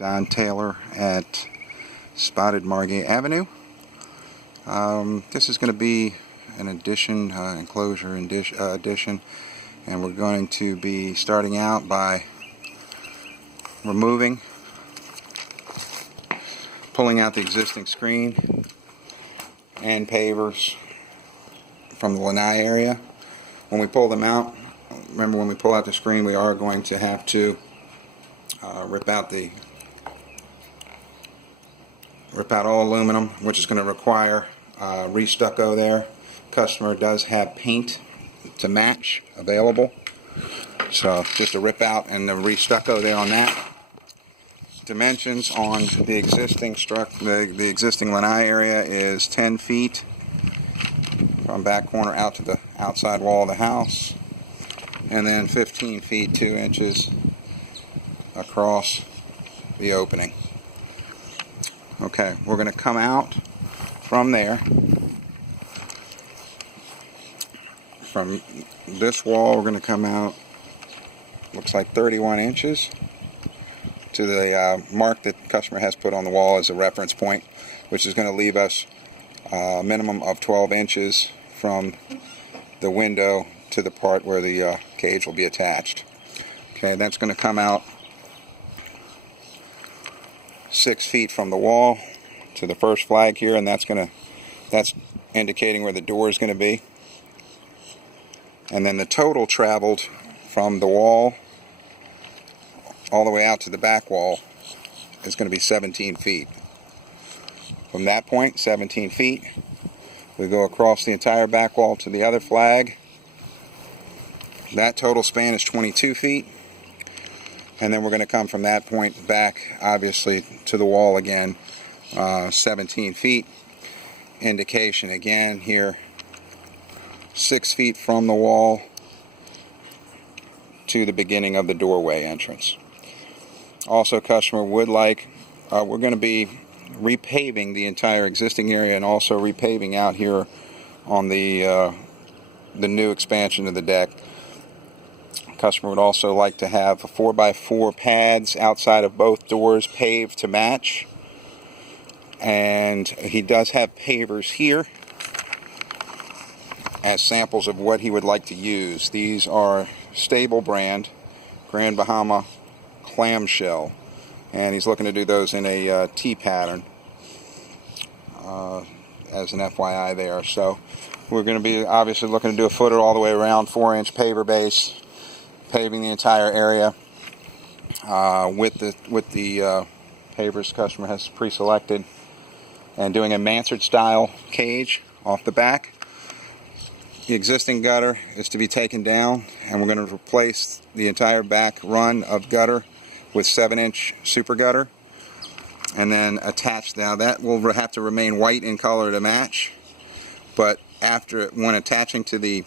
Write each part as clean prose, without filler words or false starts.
Don Taylor at Spotted Margay Avenue. This is going to be an addition, enclosure addition, and we're going to be starting out by pulling out the existing screen and pavers from the lanai area. When we pull them out, remember when we pull out the screen, we are going to have to rip out all aluminum, which is going to require re-stucco there. Customer does have paint to match available, so just a rip out and the re-stucco there on that. Dimensions on the existing the existing lanai area is 10 feet from back corner out to the outside wall of the house, and then 15 feet 2 inches across the opening. Okay, we're going to come out from there. From this wall, we're going to come out, looks like 31 inches to the mark that the customer has put on the wall as a reference point, which is going to leave us a minimum of 12 inches from the window to the part where the cage will be attached. Okay, that's going to come out 6 feet from the wall to the first flag here, and that's indicating where the door is going to be. And then the total traveled from the wall all the way out to the back wall is going to be 17 feet. From that point, 17 feet, we go across the entire back wall to the other flag. That total span is 22 feet. And then we're going to come from that point back, obviously, to the wall again, 17 feet. Indication again here, 6 feet from the wall to the beginning of the doorway entrance. Also, customer would like, we're going to be repaving the entire existing area and also repaving out here on the new expansion of the deck. Customer would also like to have 4x4 pads outside of both doors paved to match, and he does have pavers here as samples of what he would like to use. These are Stable brand Grand Bahama clamshell, and he's looking to do those in a T pattern as an FYI there. So we're going to be obviously looking to do a footer all the way around, 4-inch paver base, paving the entire area with the pavers the customer has pre-selected, and doing a mansard style cage off the back. The existing gutter is to be taken down, and we're going to replace the entire back run of gutter with 7-inch super gutter, and then attach. Now that will have to remain white in color to match, but when attaching to the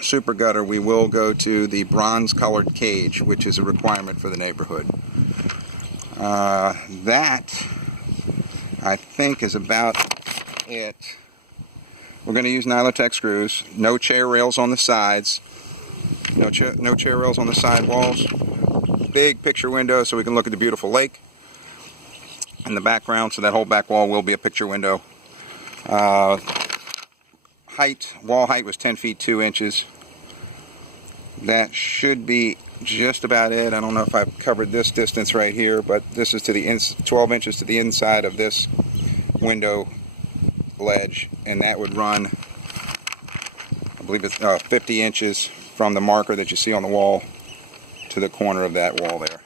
super gutter, we will go to the bronze colored cage, which is a requirement for the neighborhood. That I think is about it. We're going to use Nylotech screws. No chair rails on the sides. No chair rails on the side walls. Big picture window so we can look at the beautiful lake in the background. So that whole back wall will be a picture window. Wall height was 10 feet 2 inches. That should be just about it. I don't know if I've covered this distance right here, but this is to the 12 inches to the inside of this window ledge, and that would run, I believe it's 50 inches from the marker that you see on the wall to the corner of that wall there.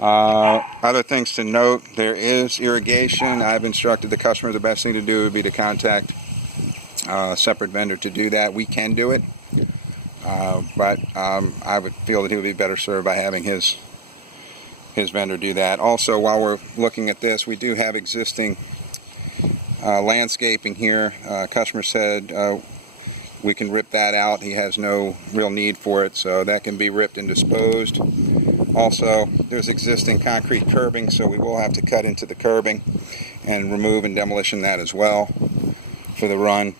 Other things to note, there is irrigation. I've instructed the customer the best thing to do would be to contact a separate vendor to do that. We can do it, but I would feel that he would be better served by having his vendor do that. Also, while we're looking at this, we do have existing landscaping here. Customer said we can rip that out. He has no real need for it, so that can be ripped and disposed. Also, there's existing concrete curbing, so we will have to cut into the curbing and remove and demolition that as well for the run.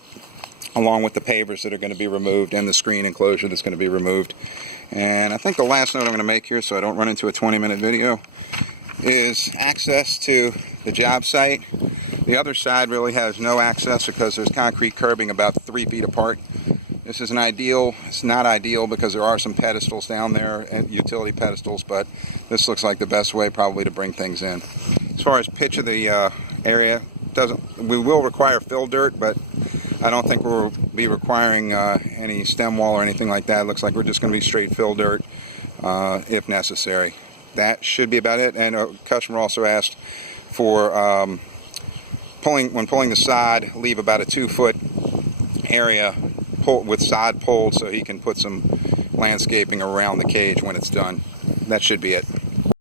along with the pavers that are going to be removed and the screen enclosure that's going to be removed. And I think the last note I'm going to make here, so I don't run into a 20-minute video, is access to the job site. The other side really has no access because there's concrete curbing about 3 feet apart. This isn't ideal. It's not ideal because there are some pedestals down there, utility pedestals, but this looks like the best way probably to bring things in. As far as pitch of the area, we will require fill dirt, but I don't think we'll be requiring any stem wall or anything like that. It looks like we're just going to be straight fill dirt if necessary. That should be about it. And a customer also asked for when pulling the sod, leave about a 2-foot area with sod pulled so he can put some landscaping around the cage when it's done. That should be it.